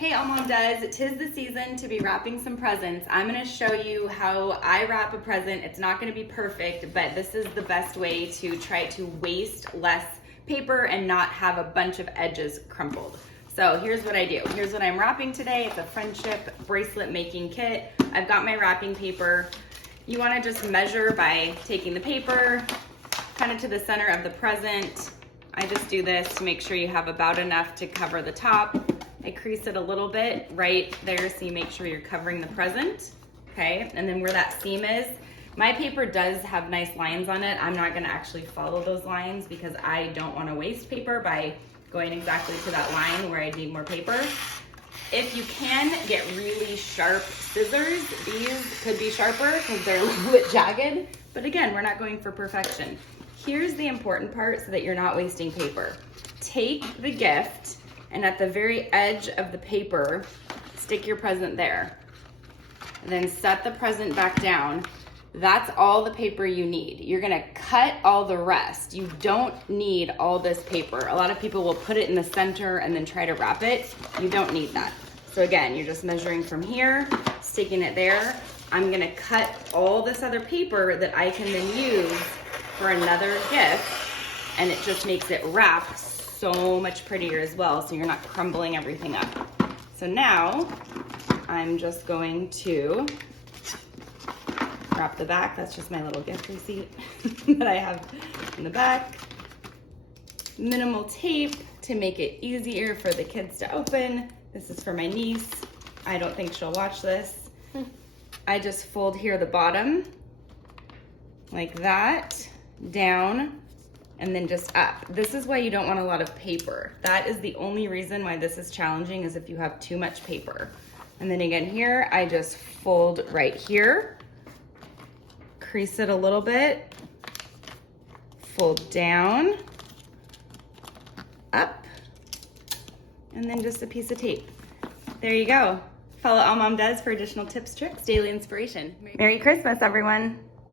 Hey, All Mom Does, 'tis the season to be wrapping some presents. I'm gonna show you how I wrap a present. It's not gonna be perfect, but this is the best way to try to waste less paper and not have a bunch of edges crumpled. So here's what I do. Here's what I'm wrapping today. It's a friendship bracelet making kit. I've got my wrapping paper. You wanna just measure by taking the paper kind of to the center of the present. I just do this to make sure you have about enough to cover the top. I crease it a little bit right there so you make sure you're covering the present, okay? And then where that seam is, my paper does have nice lines on it. I'm not gonna actually follow those lines because I don't wanna waste paper by going exactly to that line where I need more paper. If you can get really sharp scissors, these could be sharper because they're a little bit jagged, but again, we're not going for perfection. Here's the important part so that you're not wasting paper. Take the gift and at the very edge of the paper, stick your present there. And then set the present back down. That's all the paper you need. You're gonna cut all the rest. You don't need all this paper. A lot of people will put it in the center and then try to wrap it. You don't need that. So again, you're just measuring from here, sticking it there. I'm gonna cut all this other paper that I can then use for another gift, and it just makes it wrap so much prettier as well, so you're not crumbling everything up. So now I'm just going to wrap the back. That's just my little gift receipt that I have in the back. Minimal tape to make it easier for the kids to open. This is for my niece. I don't think she'll watch this. I just fold here the bottom like that, down, and then just up. This is why you don't want a lot of paper. That is the only reason why this is challenging, is if you have too much paper. And then again here, I just fold right here, crease it a little bit, fold down, up, and then just a piece of tape. There you go. Follow All Mom Does for additional tips, tricks, daily inspiration. Merry Christmas, everyone.